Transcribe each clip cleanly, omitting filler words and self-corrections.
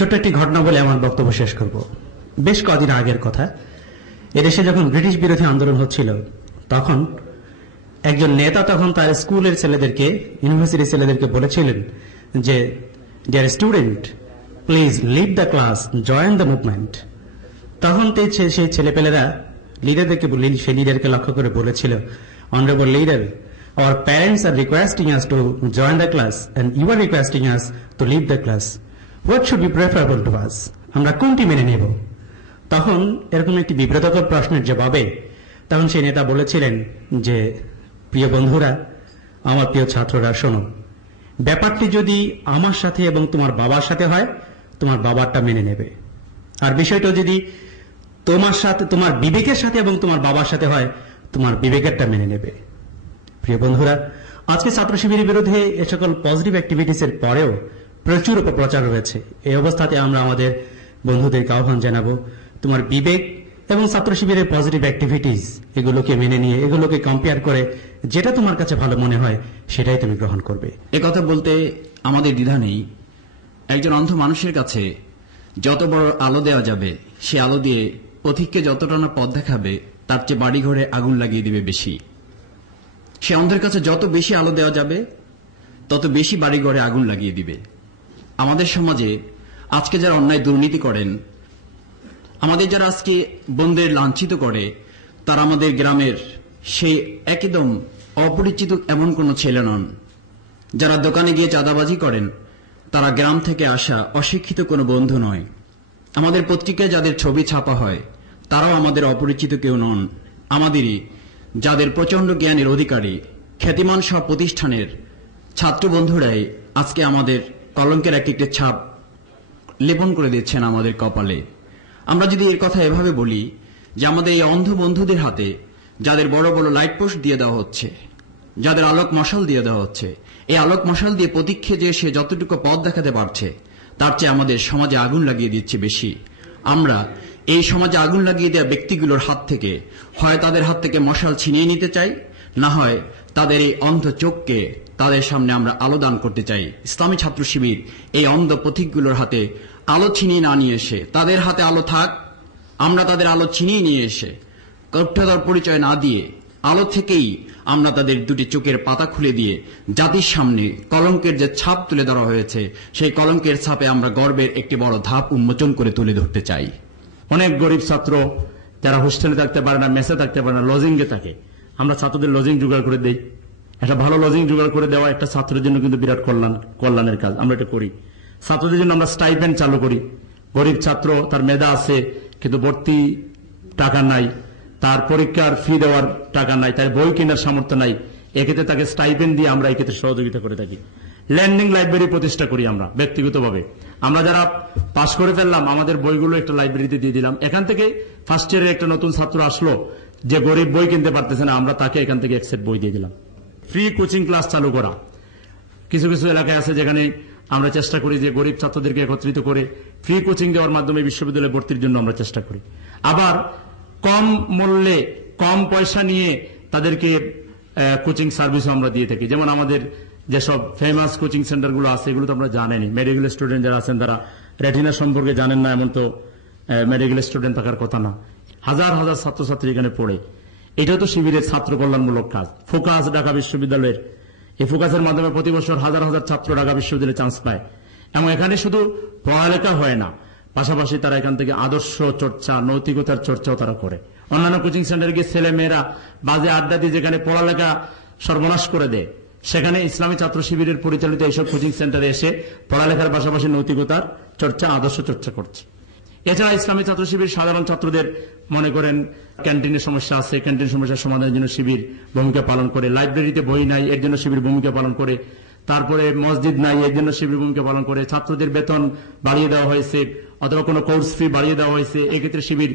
ছোট্ট একটি ঘটনা বলে আমার বক্তব্য শেষ করব। বেশ কদিন আগের কথা, এদেশে যখন ব্রিটিশ বিরোধী আন্দোলন হচ্ছিল, তখন একজন নেতা তখন তার স্কুলের ছেলেদেরকে, ইউনিভার্সিটির ছেলেদেরকে বলেছিলেন যে, dear student, please leave the class, join the movement. তখন সেই ছেলেপেলেরা লিডারদেরকে, সেই লিডারকে লক্ষ্য করে বলেছিল, honourable leader, our parents are requesting us to join the class and you are requesting us to leave the class. What should be preferable to us? আমরা কোনটি মেনে নেব? তখন এরকম একটি বিব্রতকর প্রশ্নের জবাবে তখন সেই নেতা বলেছিলেন যে, প্রিয় বন্ধুরা, আমার প্রিয় ছাত্ররা, শোনো, ব্যাপারটি যদি আমার সাথে এবং তোমার বাবার সাথে হয়, তোমার বাবারটা মেনে নেবে, আর বিষয়টা যদি তোমার সাথে, তোমার বিবেকের সাথে এবং তোমার বাবার সাথে হয়, তোমার বিবেকেরটা মেনে নেবে। প্রিয় বন্ধুরা, আজকে ছাত্র শিবিরের বিরুদ্ধে এ সকল পজিটিভ অ্যাক্টিভিটিস এর পরেও প্রচুর অপপ্রচার রয়েছে। এই অবস্থাতে আমরা আমাদের বন্ধুদেরকে আহ্বান জানাবো, তোমার বিবেক এবং ছাত্র শিবিরের পজিটিভ অ্যাক্টিভিটিস এগুলোকে মেনে নিয়ে, এগুলোকে কম্পেয়ার করে যেটা তোমার কাছে ভালো মনে হয় সেটাই তুমি গ্রহণ করবে। একথা বলতে আমাদের দ্বিধা নেই। একজন অন্ধ মানুষের কাছে যত বড় আলো দেওয়া যাবে, সে আলো দিয়ে পথিককে যতটা না পথ দেখাবে, তার চেয়ে বাড়িঘরে আগুন লাগিয়ে দিবে বেশি। সে অন্ধের কাছে যত বেশি আলো দেওয়া যাবে, তত বেশি বাড়িঘরে আগুন লাগিয়ে দিবে। আমাদের সমাজে আজকে যারা অন্যায় দুর্নীতি করেন, আমাদের যারা আজকে বোনদের লাঞ্ছিত করে, তারা আমাদের গ্রামের সেই একদম অপরিচিত এমন কোন ছেলে নন। যারা দোকানে গিয়ে চাঁদাবাজি করেন, তারা গ্রাম থেকে আসা অশিক্ষিত কোনো বন্ধু নয়। আমাদের পত্রিকায় যাদের ছবি ছাপা হয়, তারাও আমাদের অপরিচিত কেউ নন। আমাদেরই যাদের প্রচন্ড জ্ঞানের অধিকারী, খ্যাতিমান সব প্রতিষ্ঠানের ছাত্র বন্ধুরাই আজকে আমাদের কলঙ্কের একটি ছাপ লেপন করে দিচ্ছেন আমাদের কপালে। আমরা যদি এর কথা এভাবে বলি যে, আমাদের এই অন্ধ বন্ধুদের হাতে যাদের বড় বড় লাইট পোস্ট দিয়ে দেওয়া হচ্ছে, যাদের আলোক মশাল দিয়ে দেওয়া হচ্ছে, এই আলোক মশাল দিয়ে প্রতীক্ষে যে সে যতটুকু পথ দেখাতে পারছে, তার চেয়ে আমাদের সমাজে আগুন লাগিয়ে দিচ্ছে বেশি। আমরা এই সমাজে আগুন লাগিয়ে দেওয়া ব্যক্তিগুলোর হাত থেকে হয় তাদের হাত থেকে মশাল ছিনিয়ে নিতে চাই, না হয় তাদের এই অন্ধ চোখকে তাদের সামনে আমরা আলো দান করতে চাই। ইসলামী ছাত্র শিবির এই অন্ধ পথিকগুলোর হাতে আলো ছিনিয়ে না নিয়ে এসে, তাদের হাতে আলো থাক, আমরা তাদের আলো ছিনিয়ে নিয়ে এসে কণ্ঠধর পরিচয় না দিয়ে, আলো থেকেই আমরা তাদের দুটি চোখের পাতা খুলে দিয়ে জাতির সামনে কলঙ্কের যে ছাপ তুলে ধরা হয়েছে, সেই কলঙ্কের ছাপে আমরা গর্বের একটি বড় ধাপ উন্মোচন করে তুলে ধরতে চাই। অনেক গরিব ছাত্র যারা হোস্টেলে থাকতে পারে না, মেসে থাকতে পারে না, লজিংয়ে থাকে, আমরা ছাত্রদের লজিং জোগাড় করে দেই। একটা ভালো লজিং জোগাড় করে দেওয়া একটা ছাত্রের জন্য কিন্তু বিরাট কল্যাণের কাজ। আমরা এটা করি। ছাত্রদের জন্য আমরা স্টাইপেন্ড চালু করি। গরিব ছাত্র, তার মেধা আছে কিন্তু ভর্তি টাকা নাই, তার পরীক্ষার ফি দেওয়ার টাকা নাই, তার বই কেনার সামর্থ্য নাই, এক্ষেত্রে তাকে স্টাইপেন্ড দিয়ে আমরা এক্ষেত্রে সহযোগিতা করে থাকি। ল্যান্ডিং লাইব্রেরি প্রতিষ্ঠা করি আমরা ব্যক্তিগতভাবে। আমরা যারা পাশ করে ফেললাম, আমাদের বইগুলো একটা লাইব্রেরিতে দিয়ে দিলাম। এখান থেকে ফার্স্ট ইয়ারের একটা নতুন ছাত্র আসলো যে গরিব, বই কিনতে পারতেছে না, আমরা তাকে এখান থেকে এক সেট বই দিয়ে দিলাম। ফ্রি কোচিং ক্লাস চালু করা। কিছু কিছু এলাকায় আছে যেখানে আমরা চেষ্টা করি যে গরিব ছাত্রদেরকে একত্রিত করে ফ্রি কোচিং দেওয়ার মাধ্যমে বিশ্ববিদ্যালয়ে ভর্তির জন্য আমরা চেষ্টা করি। আবার কম মূল্যে, কম পয়সা নিয়ে তাদেরকে কোচিং সার্ভিসও আমরা দিয়ে থাকি। যেমন আমাদের যেসব ফেমাস কোচিং সেন্টারগুলো আছে, এগুলো তো আমরা জানেনি। মেডিকেল স্টুডেন্ট যারা আছেন তারা রেটিনা সম্পর্কে জানেন না, এমন তো মেডিকেল স্টুডেন্ট থাকার কথা না। হাজার হাজার ছাত্রছাত্রী এখানে পড়ে। এটাও তো শিবিরের ছাত্র কল্যাণমূলক কাজ। ফোকাস ঢাকা বিশ্ববিদ্যালয়ের, এই ফোকাসের মাধ্যমে প্রতি বছর হাজার হাজার ছাত্র ঢাকা বিশ্ববিদ্যালয়ে চান্স পায়। এবং এখানে শুধু পড়ালেখা হয় না, পাশাপাশি তারা এখান থেকে আদর্শ চর্চা, নৈতিকতার চর্চাও তারা করে। অন্যান্য কোচিং সেন্টারে গিয়ে ছেলে মেয়েরা বাজে আড্ডা দিয়ে যেখানে পড়ালেখা সর্বনাশ করে দেয়, সেখানে ইসলামী ছাত্র শিবিরের পরিচালিত এইসব কোচিং সেন্টারে এসে পড়ালেখার পাশাপাশি নৈতিকতার চর্চা, আদর্শ চর্চা করছে। এছাড়া ইসলামী ছাত্র শিবির সাধারণ ছাত্রদের, মনে করেন ক্যান্টিনের সমস্যা আছে, ক্যান্টিন সমস্যার সমাধানের জন্য শিবির ভূমিকা পালন করে। লাইব্রেরিতে বই নাই, এর জন্য শিবির ভূমিকা পালন করে। তারপরে মসজিদ নাই, এর জন্য শিবির ভূমিকা পালন করে। ছাত্রদের বেতন বাড়িয়ে দেওয়া হয়েছে অথবা কোনো কোর্স ফি বাড়িয়ে দেওয়া হয়েছে, এক্ষেত্রে শিবির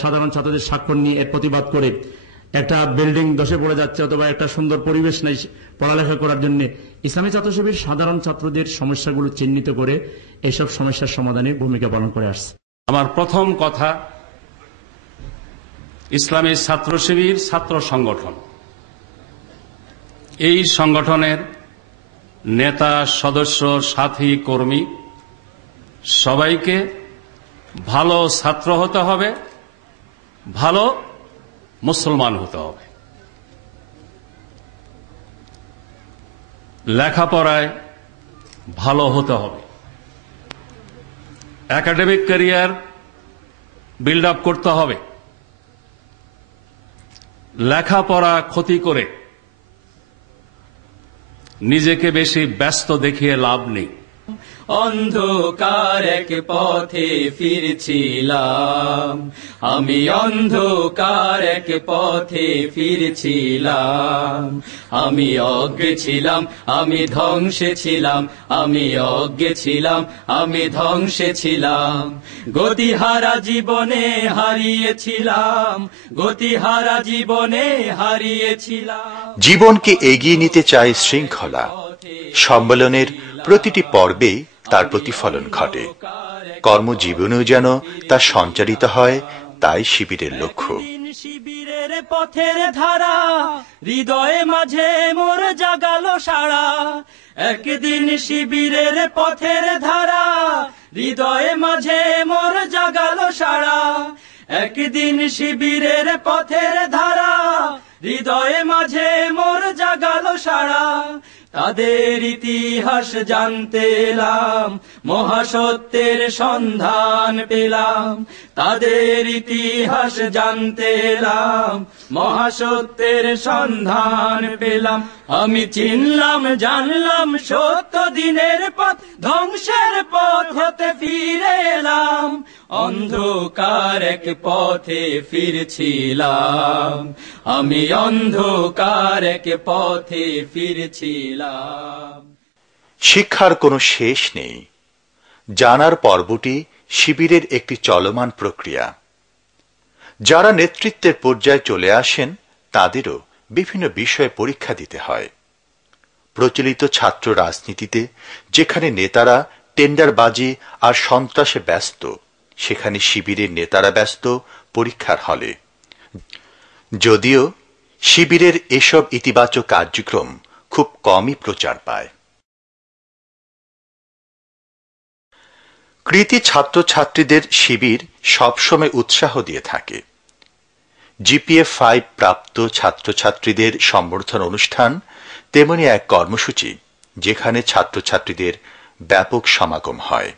সাধারণ ছাত্রদের স্বাক্ষর নিয়ে এর প্রতিবাদ করে। একটা বিল্ডিং ধসে পড়ে যাচ্ছে অথবা একটা সুন্দর পরিবেশ নাই পড়ালেখা করার জন্য, ইসলামী ছাত্র শিবির সাধারণ ছাত্রদের সমস্যাগুলো চিহ্নিত করে এইসব সমস্যার সমাধানে ভূমিকা পালন করে আসছে। আমার প্রথম কথা, ইসলামী ছাত্র শিবির ছাত্র সংগঠন, এই সংগঠনের নেতা, সদস্য, সাথী, কর্মী সবাইকে ভালো ছাত্র হতে হবে, ভালো মুসলমান হতে হবে। লেখাপড়ায় ভালো হতে হবে, একাডেমিক ক্যারিয়ার বিল্ড আপ করতে হবে। লেখাপড়া ক্ষতি করে নিজেকে বেশি ব্যস্ত দেখিয়ে লাভ নেই। অন্ধকার এক পথে ফিরছিলাম, আমি অন্ধকার এক পথে ফিরছিলাম, আমি অজ্ঞে ছিলাম, আমি ধ্বংসে ছিলাম, আমি অজ্ঞে ছিলাম, আমি ধ্বংসে ছিলাম। গতিহারা জীবনে হারিয়েছিলাম, গতিহারা জীবনে হারিয়েছিলাম। জীবনকে এগিয়ে নিতে চায় শৃঙ্খলা। সম্মেলনের প্রতিটি পর্বে তার প্রতিফলন ঘটে, কর্মজীবনেও যেন তা সঞ্চারিত হয়, তাই শিবিরের লক্ষ্য। শিবিরের পথের ধারা হৃদয়ে মাঝে মোর জাগালো সাড়া, একদিন শিবিরের পথের ধারা হৃদয়ে মাঝে মোর জাগালো সাড়া, একদিন শিবিরের পথের ধারা হৃদয়ে মাঝে মোর জাগালো সাড়া। তাদের ইতিহাস জানতে এলাম, মহাসত্যের সন্ধান পেলাম, তাদের ইতিহাস জানতে এলাম, মহাসত্যের সন্ধান পেলাম। আমি চিনলাম জানলাম সত্য দিনের পথ, ধ্বংসের পথ হতে ফিরে এলাম, অন্ধকার এক পথে ফিরছিলাম, আমি অন্ধকার এক পথে ফিরছিলাম। শিক্ষার কোনো শেষ নেই। জানার পর্বটি শিবিরের একটি চলমান প্রক্রিয়া। যারা নেতৃত্বের পর্যায়ে চলে আসেন তাদেরও বিভিন্ন বিষয়ে পরীক্ষা দিতে হয়। প্রচলিত ছাত্র রাজনীতিতে যেখানে নেতারা টেন্ডারবাজি আর সন্ত্রাসে ব্যস্ত, সেখানে শিবিরের নেতারা ব্যস্ত পরীক্ষার হলে। যদিও শিবিরের এসব ইতিবাচক কার্যক্রম খুব কমই প্রচার পায়। কৃতি ছাত্রছাত্রীদের শিবির সবসময় উৎসাহ দিয়ে থাকে। জিপিএ 5 প্রাপ্ত ছাত্রছাত্রীদের সম্বর্ধনা অনুষ্ঠান তেমনি এক কর্মসূচি যেখানে ছাত্রছাত্রীদের ব্যাপক সমাগম হয়।